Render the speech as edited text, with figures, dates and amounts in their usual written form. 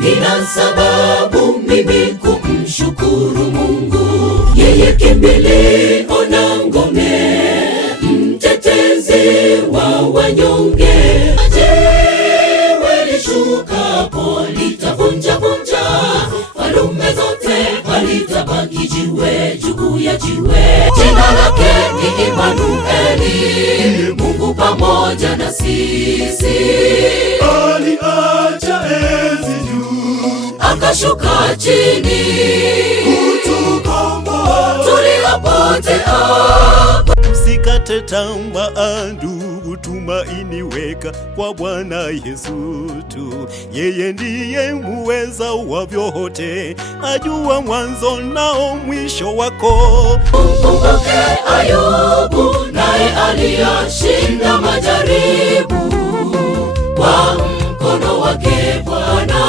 Nina sababu mimi kumshukuru Mungu, yeye kimbilio na ngome, mtetezi wa wanyonge. Jiwe lishukapo litavunja falme zote, halitabaki jiwe juu ya jiwe. Jina lake ni Emanueli, Mungu pamoja na sisi. Aliacha enzi juu, akashuka chini kutukomboa tuliopotea. Usikate tamaa ndugu, tumaini weka kwa Bwana Yesu tu. Yeye ndiye muweza wa vyote, ajua mwanzo nao mwisho wako. Mkumbuke Ayubu, naye aliyashinda majaribu kwa mkono wake Bwana.